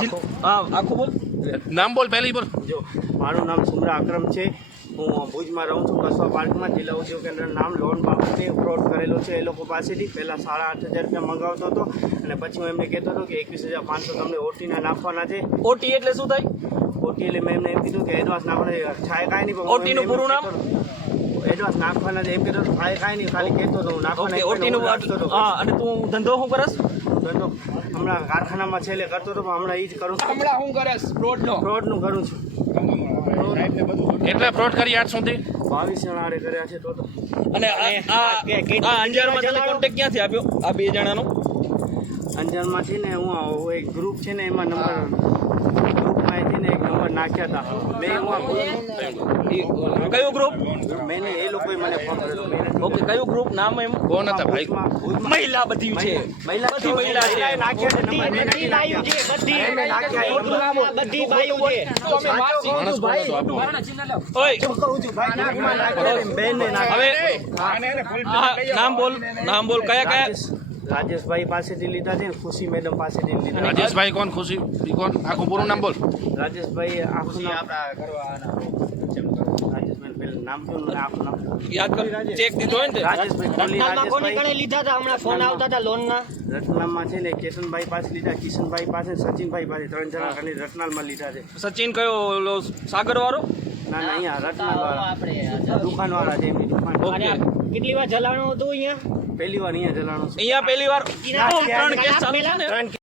આખો હા આખું બોલ. નામ બોલ પહેલી બોલ. જો મારું નામ સુમરા અક્રમ છે. હું ભુજમાં રહું છું કસવા પાર્કમાં જિલ્લા ઉદ્યોગ કેન્દ્ર નામ લોન બાબતે ફ્રોડ કરેલો છે એ લોકો પાસેથી. પહેલાં સાડા આઠ હજાર રૂપિયા મંગાવતો હતો અને પછી હું એમને કહેતો હતો કે એકવીસ હજાર પાંચસો તમને ઓટીના નાખવાના છે. ઓટી એટલે શું થાય? ઓટી એટલે મેં એમને એમ કીધું કે એડવાન્સ નાખવાના થાય કાંઈ નહીં પણ હું OT નું એમને પૂરું નામ? એડવાન્સ નાખવાના છે. એમ કહેતો હતો, થાય કાંઈ નહીં ખાલી કહેતો હતો નાખવાના ઓકે એક ઓટી નું હું નાખતો હતો. હા અને તું ધંધો શું કરસ? ધંધો હમણાં કારખાનામાં છેલ્લે કરતો હતો પણ હમણાં એ જ કરું છું. હમણાં હું કરે ફ્રોડ નો? ફ્રોડનું કરું છું. એટલે ફ્રોડ કરી આજ સુધી? બાવીસ જણા આડે કર્યા છે તો તો. અને આ- અંજારમાં તને કોન્ટેક્ટ ક્યાંથી આપ્યો? આ બે જણાનો? અંજારમાં છે ને હું એક ગ્રુપ છે ને એમાં નંબર ગ્રુપમાં છે ને એક નંબર નાખ્યા હતા. મેં હું કયું ગ્રુપ મેં ને મને ફોન કર્યો ઓકે કયું ગ્રુપ નામ એમ? કોણ હતા ભાઈ? મહિલા બધી છે. મહિલા બધી મહિલા છે. બધી બાયું માણસ ઓય. ભાઈ. હવે નામ બોલ નામ બોલ કયા કયા? રાજેશભાઈ પાસેથી લીધા છે ખુશી મેડમ પાસેથી લીધા છે. રાજેશભાઈ કોણ ખુશી? કોણ? આખું પૂરું નામ બોલ. રાજેશભાઈ આખું નામ રાજેશભાઈ ચેક દીધો ને લીધા હતા? હમણાં ફોન આવતા હતા લોનના. રતનાલમાં છે ને કેતનભાઈ પાસે લીધા કિશનભાઈ પાસે સચિનભાઈ પાસે. ત્રણ જણા ખાલી રતનાલમાં લીધા છે. સચિન કયો ઓલો સાગર વાળો ના ના અહીંયા રતનાલ વાળા આપણે દુકાન વાળા છે એમની દુકાન. કેટલી વાર જલાણું હતું અહીંયા? પહેલી વાર અહીંયા જલાણું અહીંયા પહેલી વાર. ત્રણ કેસ ચાલુ છે ને? ત્રણ